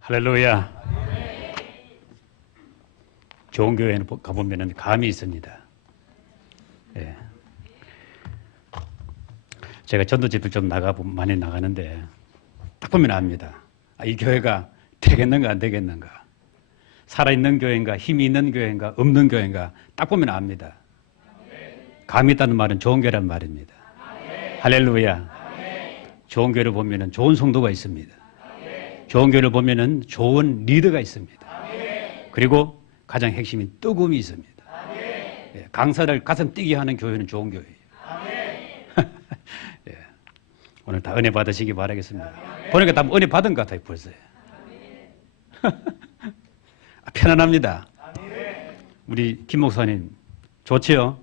할렐루야. 좋은 교회에 가보면 감이 있습니다. 예. 제가 전도집을 좀 많이 나가는데 딱 보면 압니다. 이 교회가 되겠는가 안 되겠는가, 살아있는 교회인가, 힘이 있는 교회인가, 없는 교회인가 딱 보면 압니다. 감이 있다는 말은 좋은 교회란 말입니다. 할렐루야. 좋은 교회를 보면 좋은 성도가 있습니다. 좋은 교회를 보면 좋은 리더가 있습니다. 그리고 가장 핵심인 뜨거움이 있습니다. 예, 강사를 가슴 뛰게 하는 교회는 좋은 교회예요. 예, 오늘 다 은혜 받으시기 바라겠습니다. 보니까 다 은혜 받은 것 같아요, 벌써. 편안합니다. 우리 김 목사님 좋지요?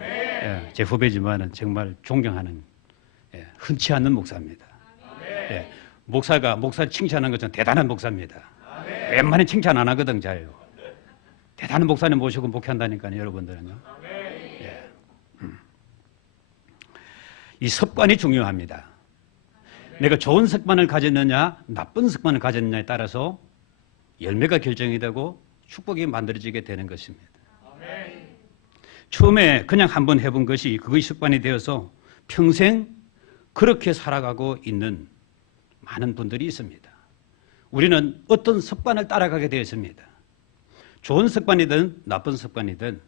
예, 제 후배지만 정말 존경하는, 흔치 않는 목사입니다. 예, 목사를 칭찬하는 것은 대단한 목사입니다. 웬만히 칭찬 안 하거든, 잘. 대단한 목사님 모시고 목회한다니까요, 여러분들은요. 예. 이 습관이 중요합니다. 내가 좋은 습관을 가졌느냐, 나쁜 습관을 가졌느냐에 따라서 열매가 결정이 되고 축복이 만들어지게 되는 것입니다. 처음에 그냥 한번 해본 것이 그것이 습관이 되어서 평생 그렇게 살아가고 있는 많은 분들이 있습니다. 우리는 어떤 습관을 따라가게 되었습니다. 좋은 습관이든 나쁜 습관이든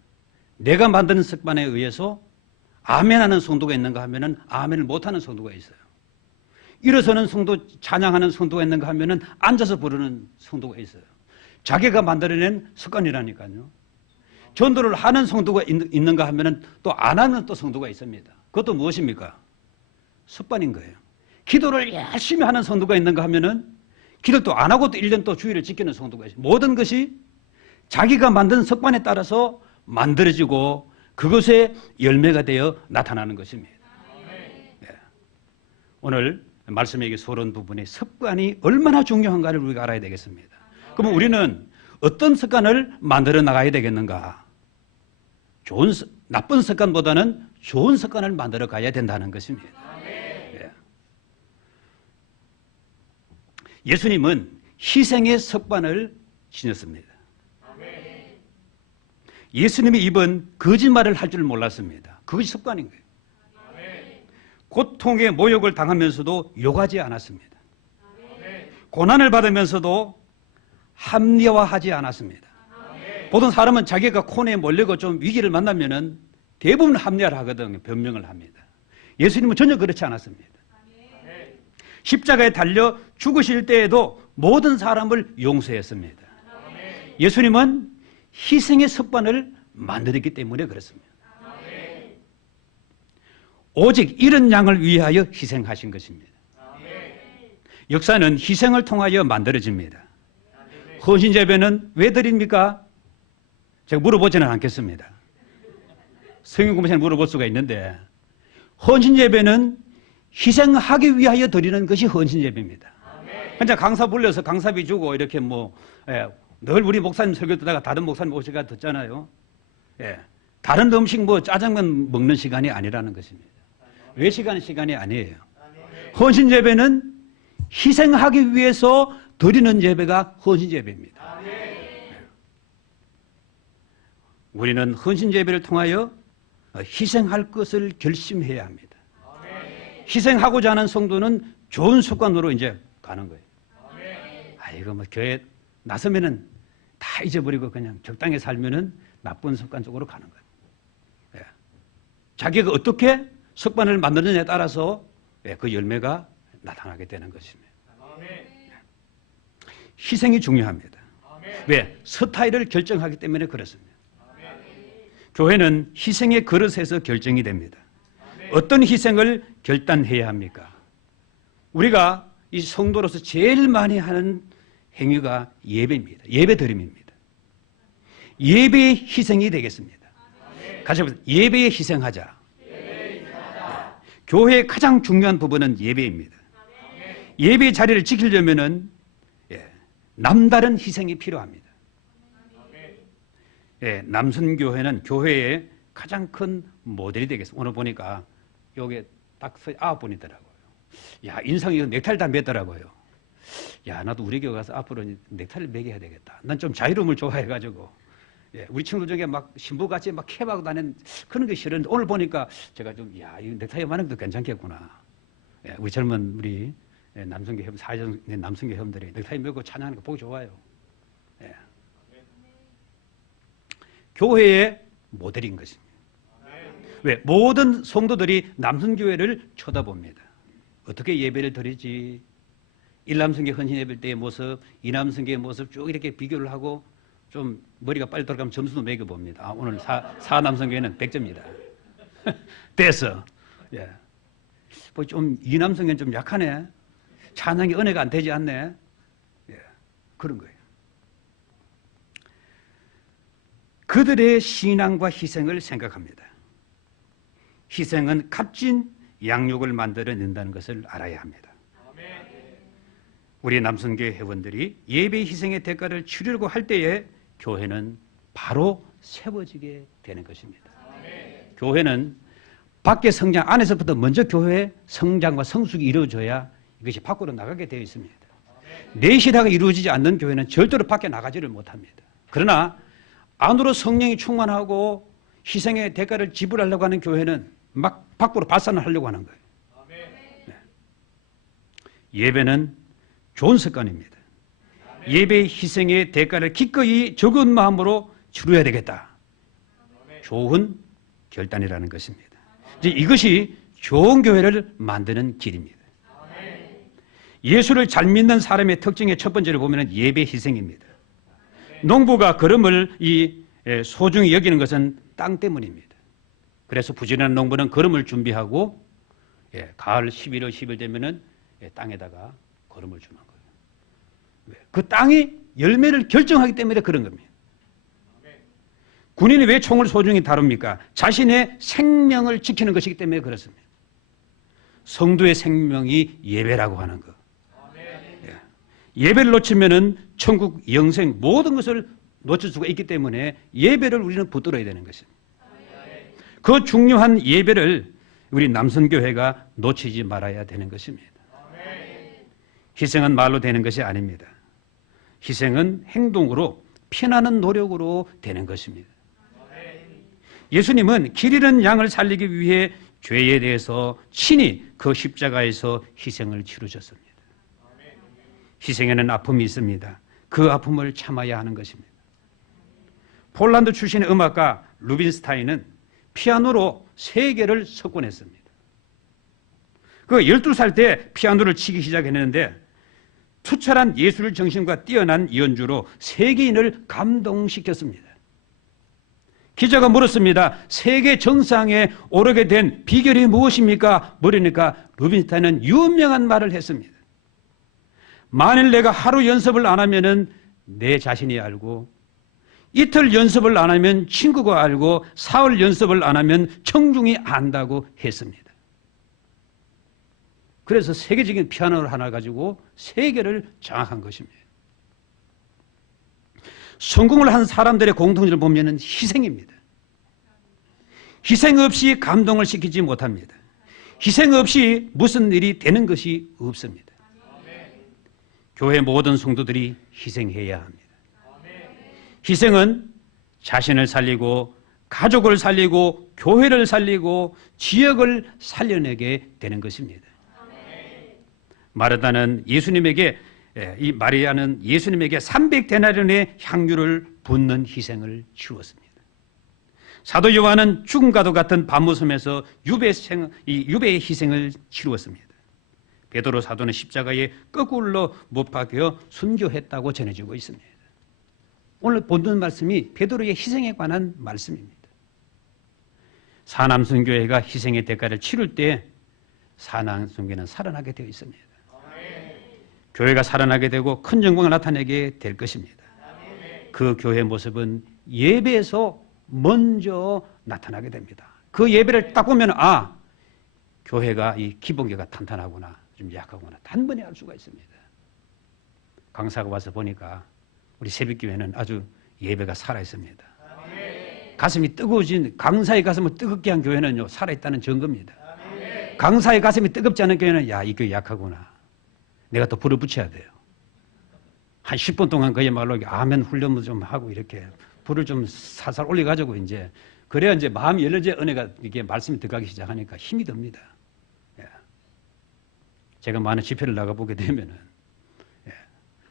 내가 만드는 습관에 의해서 아멘하는 성도가 있는가 하면은 아멘을 못하는 성도가 있어요. 일어서는 성도, 찬양하는 성도가 있는가 하면은 앉아서 부르는 성도가 있어요. 자기가 만들어낸 습관이라니까요. 전도를 하는 성도가 있는가 하면은 또 안 하는 또 성도가 있습니다. 그것도 무엇입니까? 습관인 거예요. 기도를 열심히 하는 성도가 있는가 하면은 기도 또 안 하고 또 1년 또 주일을 지키는 성도가 있어요. 모든 것이 자기가 만든 습관에 따라서 만들어지고 그것의 열매가 되어 나타나는 것입니다. 네. 오늘 말씀에 소론 부분에 습관이 얼마나 중요한가를 우리가 알아야 되겠습니다. 그러면 우리는 어떤 습관을 만들어 나가야 되겠는가? 나쁜 습관보다는 좋은 습관을 만들어 가야 된다는 것입니다. 네. 예수님은 희생의 습관을 지녔습니다. 예수님이 입은 거짓말을 할 줄 몰랐습니다. 그것이 습관인 거예요. 고통의 모욕을 당하면서도 욕하지 않았습니다. 고난을 받으면서도 합리화하지 않았습니다. 보통 사람은 자기가 코너에 몰리고 좀 위기를 만나면은 대부분 합리화를 하거든요. 변명을 합니다. 예수님은 전혀 그렇지 않았습니다. 십자가에 달려 죽으실 때에도 모든 사람을 용서했습니다. 예수님은 희생의 습관을 만들었기 때문에 그렇습니다. 오직 이런 양을 위하여 희생하신 것입니다. 역사는 희생을 통하여 만들어집니다. 헌신제배는 왜 드립니까? 제가 물어보지는 않겠습니다. 성경 공부시간에 물어볼 수가 있는데, 헌신제배는 희생하기 위하여 드리는 것이 헌신제배입니다. 그러니까 강사 불러서 강사비 주고 이렇게 늘 우리 목사님 설교 듣다가 다른 목사님 오시가 듣잖아요. 다른 음식 짜장면 먹는 시간이 아니라는 것입니다. 외식하는 시간이 아니에요. 헌신제배는 희생하기 위해서 드리는 예배가 헌신제배입니다. 우리는 헌신제배를 통하여 희생할 것을 결심해야 합니다. 희생하고자 하는 성도는 좋은 습관으로 이제 가는 거예요. 이거 교회 나서면은 다 잊어버리고 그냥 적당히 살면은 나쁜 습관 쪽으로 가는 거예요. 자기가 어떻게 습관을 만드느냐에 따라서 그 열매가 나타나게 되는 것입니다. 희생이 중요합니다. 왜? 스타일을 결정하기 때문에 그렇습니다. 교회는 희생의 그릇에서 결정이 됩니다. 어떤 희생을 결단해야 합니까? 우리가 이 성도로서 제일 많이 하는 행위가 예배입니다. 예배 드림입니다. 예배의 희생이 되겠습니다. 같이 보세요. 예배에 희생하자. 교회의 가장 중요한 부분은 예배입니다. 예배의 자리를 지키려면은 남다른 희생이 필요합니다. 남선교회는 교회의 가장 큰 모델이 되겠습니다. 오늘 보니까 여기 딱 9분이더라고요. 인상이 넥타이를 다 맸더라고요. 야, 나도 우리 교회 가서 앞으로 넥타이를 매겨야 되겠다. 난 좀 자유로움을 좋아해가지고. 예, 우리 친구 중에 막 신부같이 막 캡하고 다니는 그런 게 싫은데 오늘 보니까 제가 좀, 야, 이 넥타이 많은 것도 괜찮겠구나. 예, 우리 젊은 우리 남성교 회원, 사회적 남성교 회원들이 넥타이 매고 찬양하는 거 보기 좋아요. 예. 교회의 모델인 것입니다. 왜? 모든 성도들이 남성교회를 쳐다봅니다. 어떻게 예배를 드리지? 일남성교 헌신 예배 때의 모습, 이남성교의 모습 쭉 이렇게 비교를 하고 좀 머리가 빨리 돌아가면 점수도 매겨봅니다. 아, 오늘 사남성교회는 100점이다. 됐어. 예. 뭐 좀 이남성교회는 좀 약하네. 찬양이 은혜가 안 되지 않네. 예. 그런 거예요. 그들의 신앙과 희생을 생각합니다. 희생은 값진 양육을 만들어낸다는 것을 알아야 합니다. 우리 남성교회 회원들이 예배 희생의 대가를 치르려고 할 때에 교회는 바로 세워지게 되는 것입니다. 교회는 밖의 성장 안에서부터 먼저 교회의 성장과 성숙이 이루어져야 이것이 밖으로 나가게 되어 있습니다. 내실화가 이루어지지 않는 교회는 절대로 밖에 나가지를 못합니다. 그러나 안으로 성령이 충만하고 희생의 대가를 지불하려고 하는 교회는 막 밖으로 발산을 하려고 하는 거예요. 네. 예배는 좋은 습관입니다. 예배의 희생의 대가를 기꺼이 적은 마음으로 치러야 되겠다. 좋은 결단이라는 것입니다. 이제 이것이 좋은 교회를 만드는 길입니다. 예수를 잘 믿는 사람의 특징의 첫 번째를 보면 예배 희생입니다. 농부가 거름을 소중히 여기는 것은 땅 때문입니다. 그래서 부지런한 농부는 거름을 준비하고 가을 11월 10일 되면은 땅에다가 거름을 주는 거예요. 그 땅이 열매를 결정하기 때문에 그런 겁니다. 군인이 왜 총을 소중히 다룹니까? 자신의 생명을 지키는 것이기 때문에 그렇습니다. 성도의 생명이 예배라고 하는 것. 예배를 놓치면은 천국, 영생 모든 것을 놓칠 수가 있기 때문에 예배를 우리는 붙들어야 되는 것입니다. 그 중요한 예배를 우리 남성교회가 놓치지 말아야 되는 것입니다. 희생은 말로 되는 것이 아닙니다. 희생은 행동으로 피나는 노력으로 되는 것입니다. 예수님은 길 잃은 양을 살리기 위해 죄에 대해서 친히 그 십자가에서 희생을 치르셨습니다. 희생에는 아픔이 있습니다. 그 아픔을 참아야 하는 것입니다. 폴란드 출신의 음악가 루빈스타인은 피아노로 3개를 석권했습니다. 그 12살 때 피아노를 치기 시작했는데 투철한 예술 정신과 뛰어난 연주로 세계인을 감동시켰습니다. 기자가 물었습니다. 세계 정상에 오르게 된 비결이 무엇입니까? 물으니까 루빈스타인은 유명한 말을 했습니다. 만일 내가 하루 연습을 안 하면은 내 자신이 알고 이틀 연습을 안 하면 친구가 알고 사흘 연습을 안 하면 청중이 안다고 했습니다. 그래서 세계적인 피아노를 하나 가지고 세계를 장악한 것입니다. 성공을 한 사람들의 공통점을 보면 희생입니다. 희생 없이 감동을 시키지 못합니다. 희생 없이 무슨 일이 되는 것이 없습니다. 교회 모든 성도들이 희생해야 합니다. 희생은 자신을 살리고 가족을 살리고 교회를 살리고 지역을 살려내게 되는 것입니다. 마르다는 예수님에게 이 마리아는 예수님에게 300데나리온의 향유를 붓는 희생을 치루었습니다. 사도 요한은 죽음과도 같은 밤무섬에서 유배의 희생을 치루었습니다. 베드로 사도는 십자가에 거꾸로 못 박혀 순교했다고 전해지고 있습니다. 오늘 본문 말씀이 베드로의 희생에 관한 말씀입니다. 사남성교회가 희생의 대가를 치를 때 사남성교회는 살아나게 되어 있습니다. 교회가 살아나게 되고 큰 영광을 나타내게 될 것입니다. 그 교회의 모습은 예배에서 먼저 나타나게 됩니다. 그 예배를 딱 보면 교회가 이 기본교가 탄탄하구나, 좀 약하구나 단번에 알 수가 있습니다. 강사가 와서 보니까 우리 새벽교회는 아주 예배가 살아있습니다. 가슴이 뜨거워진 강사의 가슴을 뜨겁게 한 교회는요 살아있다는 증거입니다. 강사의 가슴이 뜨겁지 않은 교회는 이 교회 약하구나, 내가 또 불을 붙여야 돼요. 한 10분 동안 그야말로 아멘 훈련도 좀 하고 이렇게 불을 좀 살살 올려가지고 이제 그래야 이제 마음이 열려져 은혜가 이게 말씀이 들어가기 시작하니까 힘이 듭니다. 예. 제가 많은 집회를 나가보게 되면은 예.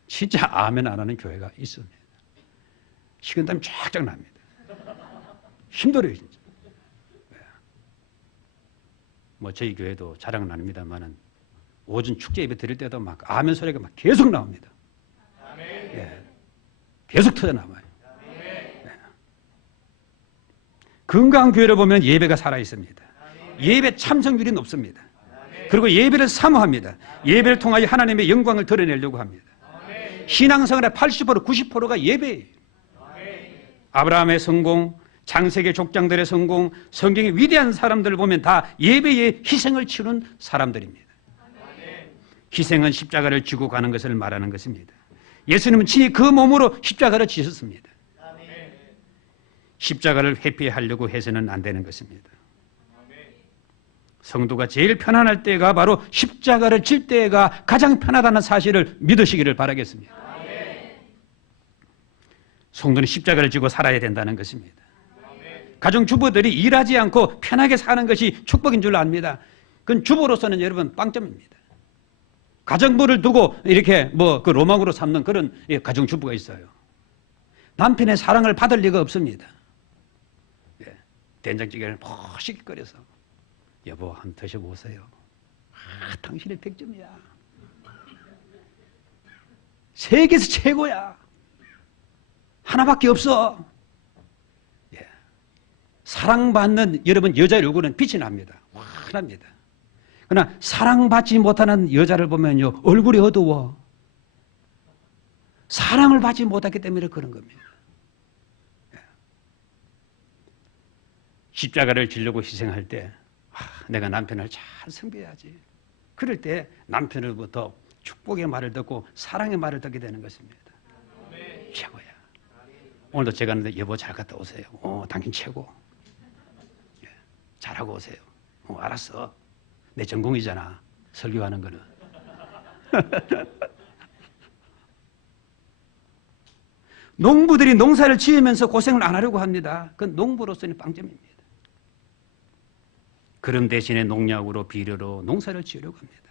진짜 아멘 안 하는 교회가 있습니다. 식은땀이 쫙쫙 납니다. 힘들어요 진짜. 예. 뭐 저희 교회도 자랑은 아닙니다만은 오전 축제 예배 드릴 때도 막 아멘 소리가 막 계속 나옵니다. 예. 계속 터져나와요. 예. 건강한 교회를 보면 예배가 살아있습니다. 예배 참석률이 높습니다. 그리고 예배를 사모합니다. 예배를 통하여 하나님의 영광을 드러내려고 합니다. 신앙생활의 80% 90%가 예배예요. 아브라함의 성공, 창세기 족장들의 성공, 성경의 위대한 사람들을 보면 다 예배에 희생을 치른 사람들입니다. 희생은 십자가를 지고 가는 것을 말하는 것입니다. 예수님은 친히 그 몸으로 십자가를 지셨습니다. 십자가를 회피하려고 해서는 안 되는 것입니다. 성도가 제일 편안할 때가 바로 십자가를 질 때가 가장 편하다는 사실을 믿으시기를 바라겠습니다. 성도는 십자가를 지고 살아야 된다는 것입니다. 가정주부들이 일하지 않고 편하게 사는 것이 축복인 줄 압니다. 그건 주부로서는 여러분 빵점입니다. 가정부를 두고 이렇게 그 로망으로 삼는 그런 가정주부가 있어요. 남편의 사랑을 받을 리가 없습니다. 예, 된장찌개를 멋있게 끓여서 여보 한번 드셔보세요. 당신의 100점이야. 세계에서 최고야. 하나밖에 없어. 예. 사랑받는 여러분 여자의 얼굴은 빛이 납니다. 환합니다. 그러나 사랑받지 못하는 여자를 보면요 얼굴이 어두워. 사랑을 받지 못하기 때문에 그런 겁니다. 십자가를 지려고 희생할 때 내가 남편을 잘 섬겨야지. 그럴 때 남편으로부터 축복의 말을 듣고 사랑의 말을 듣게 되는 것입니다. 최고야. 오늘도 제가 하는데 여보 잘 갔다 오세요. 당신 최고. 잘하고 오세요. 알았어. 내 전공이잖아. 설교하는 거는. 농부들이 농사를 지으면서 고생을 안 하려고 합니다. 그건 농부로서는 빵점입니다. 그런 대신에 농약으로 비료로 농사를 지으려고 합니다.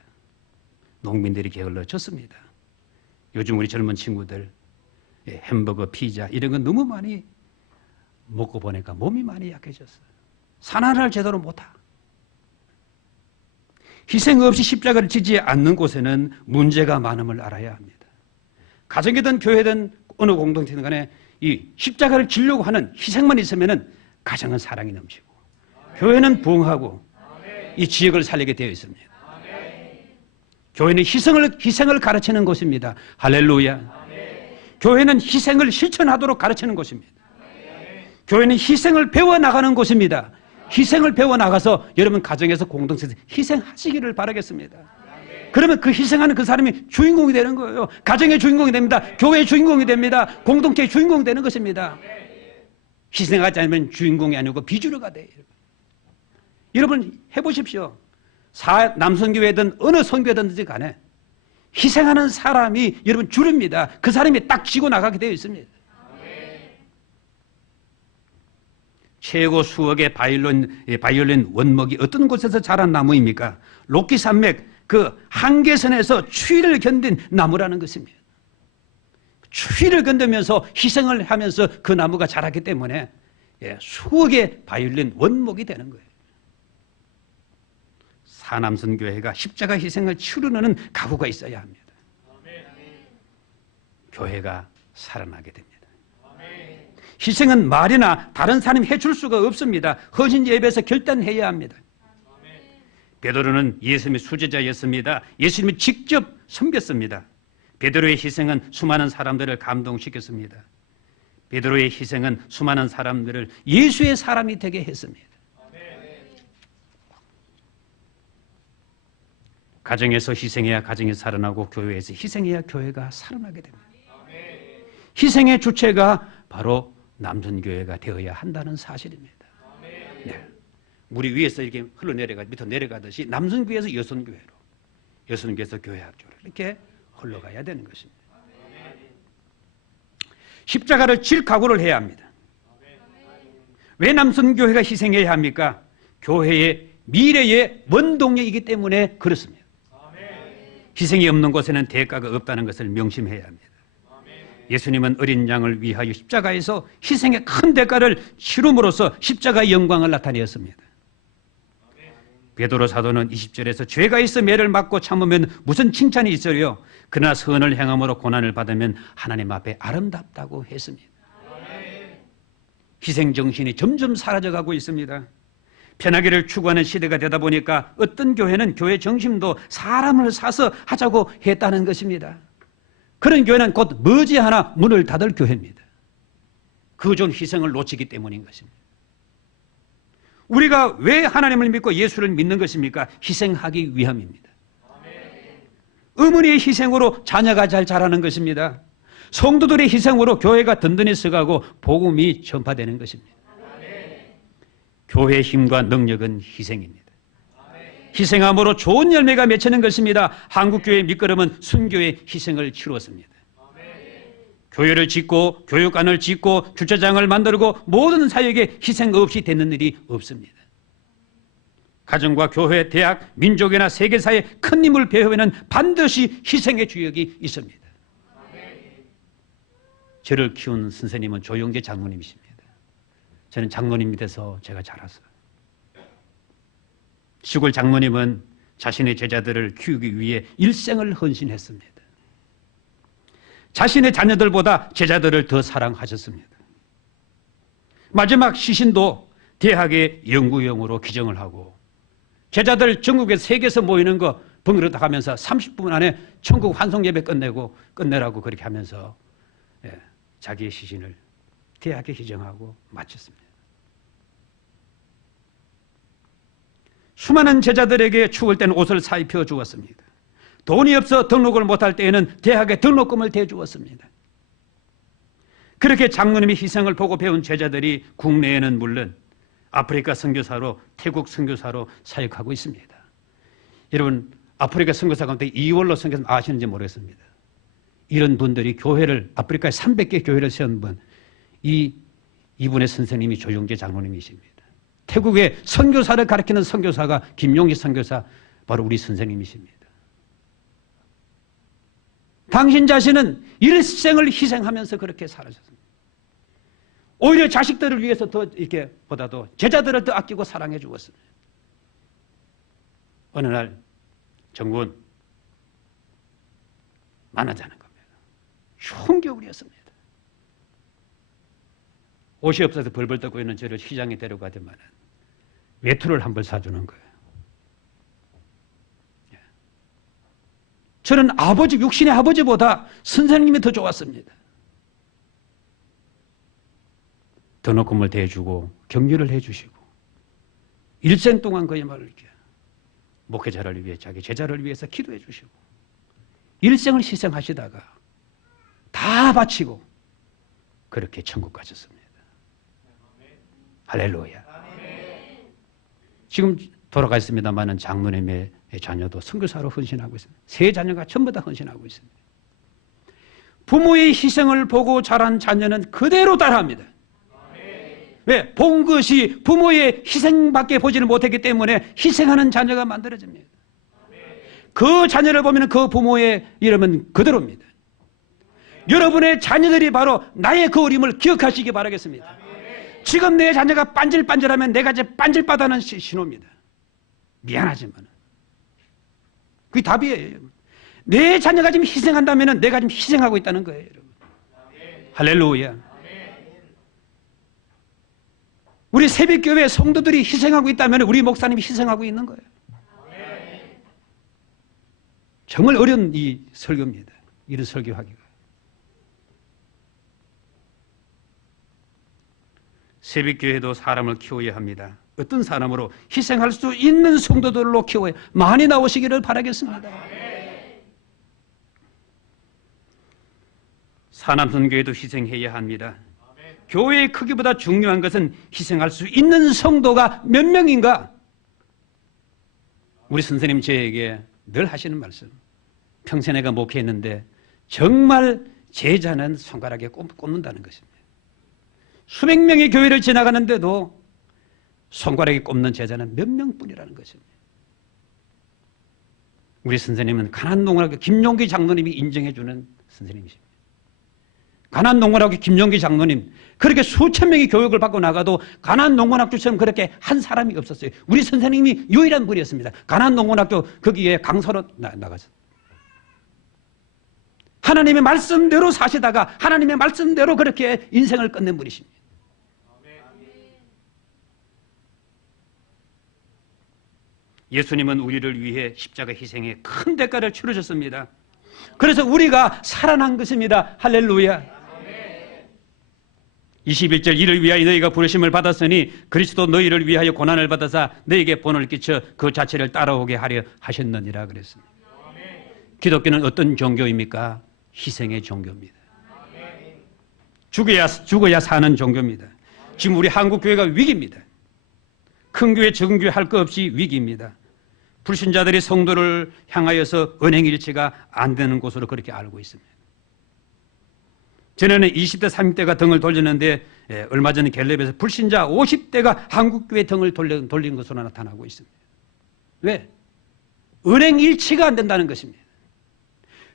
농민들이 게을러졌습니다. 요즘 우리 젊은 친구들 햄버거, 피자 이런 건 너무 많이 먹고 보니까 몸이 많이 약해졌어요. 산화를 제대로 못하. 희생 없이 십자가를 지지 않는 곳에는 문제가 많음을 알아야 합니다. 가정이든 교회든 어느 공동체든 간에 이 십자가를 지려고 하는 희생만 있으면은 가정은 사랑이 넘치고 교회는 부흥하고 이 지역을 살리게 되어 있습니다. 교회는 희생을 가르치는 곳입니다. 할렐루야. 교회는 희생을 실천하도록 가르치는 곳입니다. 교회는 희생을 배워나가는 곳입니다. 희생을 배워나가서 여러분 가정에서 공동체에서 희생하시기를 바라겠습니다. 그러면 그 희생하는 그 사람이 주인공이 되는 거예요. 가정의 주인공이 됩니다. 교회의 주인공이 됩니다. 공동체의 주인공이 되는 것입니다. 희생하지 않으면 주인공이 아니고 비주류가 돼요. 여러분 해보십시오. 남선교회든 어느 선교회든지 간에 희생하는 사람이 여러분 주류입니다. 그 사람이 딱 지고 나가게 되어 있습니다. 최고 수억의 바이올린 원목이 어떤 곳에서 자란 나무입니까? 로키 산맥 그 한계선에서 추위를 견딘 나무라는 것입니다. 추위를 견디면서 희생을 하면서 그 나무가 자랐기 때문에 수억의 바이올린 원목이 되는 거예요. 사남선교회가 십자가 희생을 치르는 각오가 있어야 합니다. 교회가 살아나게 됩니다. 희생은 말이나 다른 사람이 해줄 수가 없습니다. 헌신 예배에서 결단해야 합니다. 베드로는 예수님의 수제자였습니다. 예수님이 직접 섬겼습니다. 베드로의 희생은 수많은 사람들을 감동시켰습니다. 베드로의 희생은 수많은 사람들을 예수의 사람이 되게 했습니다. 가정에서 희생해야 가정이 살아나고 교회에서 희생해야 교회가 살아나게 됩니다. 희생의 주체가 바로 남선교회가 되어야 한다는 사실입니다. 네. 물이 위에서 이렇게 흘러내려가 밑으로 내려가듯이 남선교회에서 여선교회로, 여선교회에서 교회학교로 이렇게 흘러가야 되는 것입니다. 십자가를 질 각오를 해야 합니다. 왜 남선교회가 희생해야 합니까? 교회의 미래의 원동력이기 때문에 그렇습니다. 희생이 없는 곳에는 대가가 없다는 것을 명심해야 합니다. 예수님은 어린 양을 위하여 십자가에서 희생의 큰 대가를 치름으로써 십자가의 영광을 나타내었습니다. 베드로 사도는 20절에서 죄가 있어 매를 맞고 참으면 무슨 칭찬이 있어요? 그러나 선을 행함으로 고난을 받으면 하나님 앞에 아름답다고 했습니다. 희생정신이 점점 사라져가고 있습니다. 편하기를 추구하는 시대가 되다 보니까 어떤 교회는 교회 정신도 사람을 사서 하자고 했다는 것입니다. 그런 교회는 곧 머지않아 문을 닫을 교회입니다. 그 좋은 희생을 놓치기 때문인 것입니다. 우리가 왜 하나님을 믿고 예수를 믿는 것입니까? 희생하기 위함입니다. 어머니의 희생으로 자녀가 잘 자라는 것입니다. 성도들의 희생으로 교회가 든든히 서가고 복음이 전파되는 것입니다. 교회의 힘과 능력은 희생입니다. 희생함으로 좋은 열매가 맺히는 것입니다. 한국교회의 밑거름은 순교의 희생을 치루었습니다. 교회를 짓고 교육관을 짓고 주차장을 만들고 모든 사역에 희생 없이 되는 일이 없습니다. 가정과 교회, 대학, 민족이나 세계사에 큰 힘을 배후에는 반드시 희생의 주역이 있습니다. 저를 키운 선생님은 조용재 장로님이십니다. 저는 장로님이 돼서 제가 자랐어요. 시골 장로님은 자신의 제자들을 키우기 위해 일생을 헌신했습니다. 자신의 자녀들보다 제자들을 더 사랑하셨습니다. 마지막 시신도 대학의 연구용으로 기증을 하고 제자들 전국에 세계에서 모이는 거 번거롭다 하면서 30분 안에 천국 환송 예배 끝내라고 그렇게 하면서 자기의 시신을 대학에 기증하고 마쳤습니다. 수많은 제자들에게 추울 때는 옷을 사입혀 주었습니다. 돈이 없어 등록을 못할 때에는 대학에 등록금을 대주었습니다. 그렇게 장로님의 희생을 보고 배운 제자들이 국내에는 물론 아프리카 선교사로 태국 선교사로 사역하고 있습니다. 여러분 아프리카 선교사 가운데 이월로 선교사 아시는지 모르겠습니다. 이런 분들이 교회를 아프리카에 300개 교회를 세운 분 이분의 선생님이 조용재 장로님이십니다. 태국의 선교사를 가르치는 선교사가 김용희 선교사 바로 우리 선생님이십니다. 당신 자신은 일생을 희생하면서 그렇게 살아셨습니다. 오히려 자식들을 위해서 더 이렇게 보다도 제자들을 더 아끼고 사랑해 주었습니다. 어느 날 정군 만나자는 겁니다. 추운 겨울이었습니다. 옷이 없어서 벌벌 떨고 있는 저를 시장에 데려가더만 외투를 한 벌 사주는 거예요. 저는 육신의 아버지보다 선생님이 더 좋았습니다. 등록금을 대주고 격려를 해주시고 일생 동안 그야말로 이렇게 목회자를 위해 자기 제자를 위해서 기도해 주시고 일생을 희생하시다가 다 바치고 그렇게 천국 가셨습니다. 할렐루야. 지금 돌아가 있습니다마는 장로님의 자녀도 선교사로 헌신하고 있습니다. 세 자녀가 전부 다 헌신하고 있습니다. 부모의 희생을 보고 자란 자녀는 그대로 따라합니다. 왜? 본 것이 부모의 희생밖에 보지를 못했기 때문에 희생하는 자녀가 만들어집니다. 그 자녀를 보면 그 부모의 이름은 그대로입니다. 여러분의 자녀들이 바로 나의 그 어림을 기억하시기 바라겠습니다. 지금 내 자녀가 빤질빤질하면 내가 이제 빤질빠다는 신호입니다. 미안하지만 그게 답이에요. 내 자녀가 지금 희생한다면 내가 지금 희생하고 있다는 거예요. 여러분. 할렐루야. 우리 새벽교회 성도들이 희생하고 있다면 우리 목사님이 희생하고 있는 거예요. 정말 어려운 이 설교입니다. 이런 설교하기가. 새벽교회도 사람을 키워야 합니다. 어떤 사람으로 희생할 수 있는 성도들로 키워야 많이 나오시기를 바라겠습니다. 사남선교회도 희생해야 합니다. 교회의 크기보다 중요한 것은 희생할 수 있는 성도가 몇 명인가? 우리 선생님 저에게 늘 하시는 말씀. 평생 내가 목회했는데 정말 제자는 손가락에 꼽는다는 것입니다. 수백 명의 교회를 지나가는데도 손가락에 꼽는 제자는 몇 명뿐이라는 것입니다. 우리 선생님은 가난농원학교 김용기 장로님이 인정해주는 선생님이십니다. 가난농원학교 김용기 장로님, 그렇게 수천 명이 교육을 받고 나가도 가난농원학교처럼 그렇게 한 사람이 없었어요. 우리 선생님이 유일한 분이었습니다. 가난농원학교 거기에 강사로 나가서 하나님의 말씀대로 사시다가 하나님의 말씀대로 그렇게 인생을 끝낸 분이십니다. 예수님은 우리를 위해 십자가 희생에 큰 대가를 치르셨습니다. 그래서 우리가 살아난 것입니다. 할렐루야. 21절 이를 위하여 너희가 부르심을 받았으니 그리스도 너희를 위하여 고난을 받아사 너희에게 본을 끼쳐 그 자체를 따라오게 하려 하셨느니라 그랬습니다. 기독교는 어떤 종교입니까? 희생의 종교입니다. 죽어야 사는 종교입니다. 지금 우리 한국교회가 위기입니다. 큰 교회 적은 교회 할 것 없이 위기입니다. 불신자들이 성도를 향하여서 은행일치가 안 되는 곳으로 그렇게 알고 있습니다. 전에는 20대 30대가 등을 돌렸는데 얼마 전에 갤럽에서 불신자 50대가 한국교회 등을 돌린 것으로 나타나고 있습니다. 왜? 은행일치가 안 된다는 것입니다.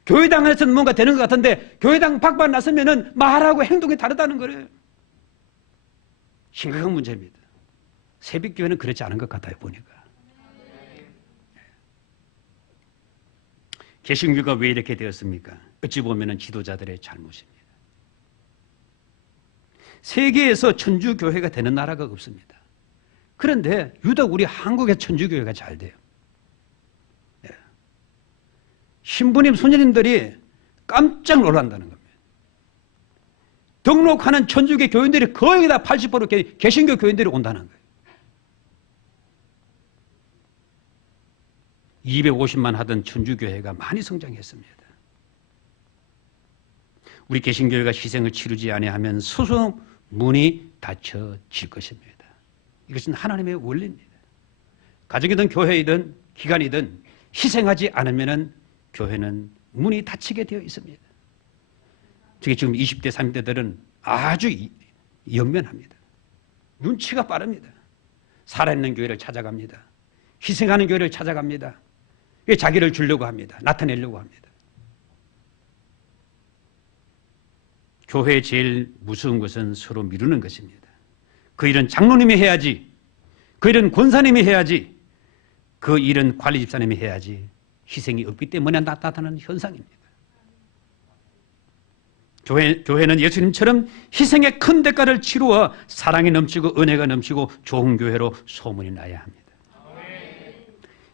교회당 안에서는 뭔가 되는 것 같은데 교회당 밖만 나서면 말하고 행동이 다르다는 거예요. 심각한 문제입니다. 새벽교회는 그렇지 않은 것 같아요, 보니까. 개신교가 왜 이렇게 되었습니까? 어찌 보면 지도자들의 잘못입니다. 세계에서 천주교회가 되는 나라가 없습니다. 그런데 유독 우리 한국의 천주교회가 잘 돼요. 신부님, 손녀님들이 깜짝 놀란다는 겁니다. 등록하는 천주교 교인들이 거의 다 80% 개신교 교인들이 온다는 거예요. 250만 하던 천주교회가 많이 성장했습니다. 우리 개신교회가 희생을 치르지 아니하면 스스로 문이 닫혀질 것입니다. 이것은 하나님의 원리입니다. 가정이든 교회이든 기관이든 희생하지 않으면 교회는 문이 닫히게 되어 있습니다. 특히 지금 20대, 30대들은 아주 연면합니다. 눈치가 빠릅니다. 살아있는 교회를 찾아갑니다. 희생하는 교회를 찾아갑니다. 자기를 주려고 합니다. 나타내려고 합니다. 교회의 제일 무서운 것은 서로 미루는 것입니다. 그 일은 장로님이 해야지, 그 일은 권사님이 해야지, 그 일은 관리 집사님이 해야지 희생이 없기 때문에 나타나는 현상입니다. 교회는 예수님처럼 희생의 큰 대가를 치루어 사랑이 넘치고 은혜가 넘치고 좋은 교회로 소문이 나야 합니다.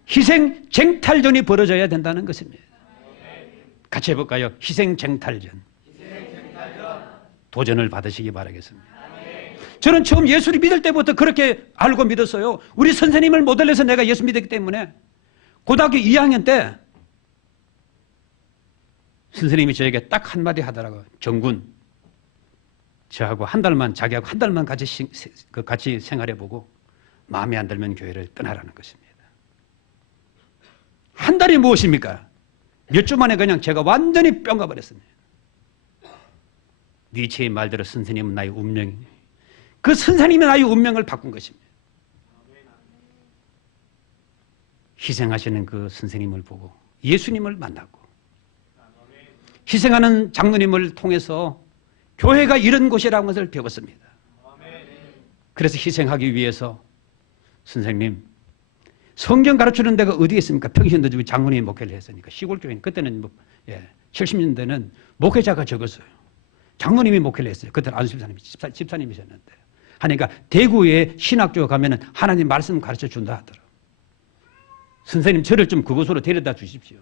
희생 쟁탈전이 벌어져야 된다는 것입니다. 같이 해볼까요? 희생 쟁탈전. 도전을 받으시기 바라겠습니다. 저는 처음 예수를 믿을 때부터 그렇게 알고 믿었어요. 우리 선생님을 모델해서 내가 예수 믿었기 때문에 고등학교 2학년 때 선생님이 저에게 딱 한마디 하더라고요. 정군, 저하고 자기하고 한 달만 같이 생활해보고 마음에 안 들면 교회를 떠나라는 것입니다. 한 달이 무엇입니까? 몇 주 만에 그냥 제가 완전히 뿅 가버렸습니다. 니체의 말대로 선생님은 나의 운명이, 그 선생님이 나의 운명을 바꾼 것입니다. 희생하시는 그 선생님을 보고 예수님을 만났고, 희생하는 장로님을 통해서 교회가 이런 곳이라는 것을 배웠습니다. 그래서 희생하기 위해서 선생님, 성경 가르치는 데가 어디에 있습니까? 평신도 집에 장로님이 목회를 했으니까. 시골교회는 그때는 70년대는 목회자가 적었어요. 장로님이 목회를 했어요. 그때는 안수 집사님이셨는데. 하니까 대구에 신학교에 가면은 하나님 말씀 가르쳐 준다 하더라고요. 선생님, 저를 좀 그곳으로 데려다 주십시오.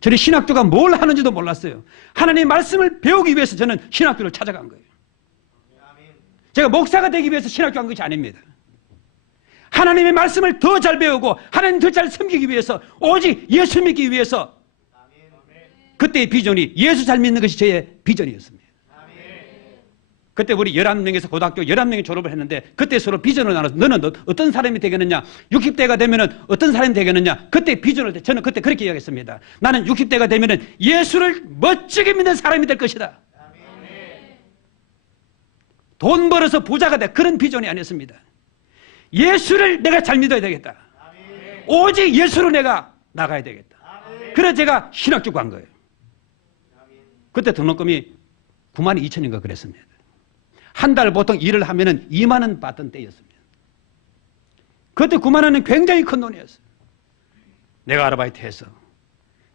저는 신학교가 뭘 하는지도 몰랐어요. 하나님 말씀을 배우기 위해서 저는 신학교를 찾아간 거예요. 제가 목사가 되기 위해서 신학교 간 것이 아닙니다. 하나님의 말씀을 더 잘 배우고 하나님 더 잘 섬기기 위해서, 오직 예수 믿기 위해서. 그때의 비전이 예수 잘 믿는 것이 저의 비전이었습니다. 그때 우리 11명에서 고등학교 11명이 졸업을 했는데 그때 서로 비전을 나눠서 너는 어떤 사람이 되겠느냐, 60대가 되면은 어떤 사람이 되겠느냐, 그때 비전을 저는 그때 그렇게 이야기했습니다. 나는 60대가 되면은 예수를 멋지게 믿는 사람이 될 것이다. 돈 벌어서 부자가 돼, 그런 비전이 아니었습니다. 예수를 내가 잘 믿어야 되겠다. 오직 예수로 내가 나가야 되겠다. 그래서 제가 신학교 간 거예요. 그때 등록금이 92,000인가 그랬습니다. 한 달 보통 일을 하면은 2만 원 받던 때였습니다. 그때 9만 원은 굉장히 큰 돈이었어요. 내가 아르바이트해서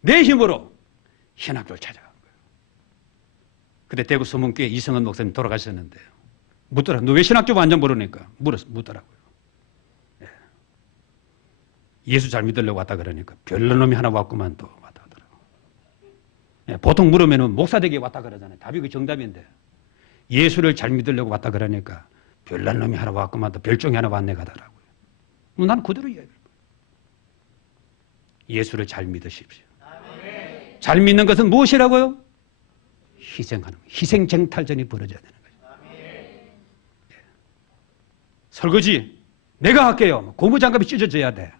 내 힘으로 신학교를 찾아간 거예요. 그때 대구 서문교회 이성은 목사님 돌아가셨는데요. 묻더라. 너 왜 신학교 완전 모르니까? 묻더라고요. 예수 잘 믿으려고 왔다 그러니까 별난 놈이 하나 왔구만 또 왔다 하더라고요. 보통 물으면 목사 되기 왔다 그러잖아요. 답이 그 정답인데 예수를 잘 믿으려고 왔다 그러니까 별난 놈이 하나 왔구만 또 별종이 하나 왔네 가더라고요. 난 그대로 이야기해요. 예수를 잘 믿으십시오. 아멘. 잘 믿는 것은 무엇이라고요? 희생하는 거예요. 희생쟁탈전이 벌어져야 되는 거죠. 아멘. 설거지 내가 할게요. 고무장갑이 찢어져야 돼.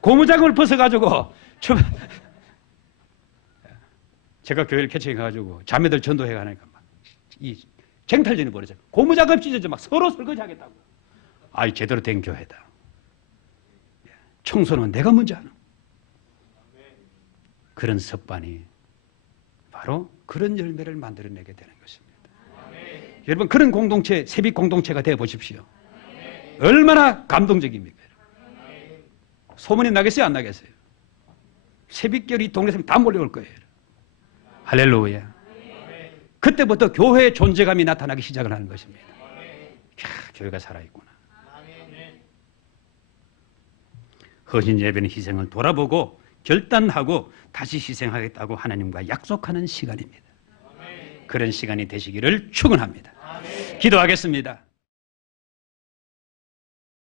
고무장갑을 벗어가지고 제가 교회를 개척해가지고 자매들 전도해가니까 막 이 쟁탈전이 벌어져. 고무장갑 찢어져 막 서로 설거지하겠다고. 아이 제대로 된 교회다. 청소는 내가 먼저 하는. 그런 습관이 바로 그런 열매를 만들어내게 되는 것입니다. 여러분 그런 공동체, 세빛 공동체가 되어 보십시오. 얼마나 감동적입니까? 소문이 나겠어요, 안 나겠어요? 새벽결이 동네에서 다 몰려올 거예요. 할렐루야. 그때부터 교회의 존재감이 나타나기 시작을 하는 것입니다. 야, 교회가 살아있구나. 헌신 예배는 희생을 돌아보고 결단하고 다시 희생하겠다고 하나님과 약속하는 시간입니다. 그런 시간이 되시기를 축원합니다. 기도하겠습니다.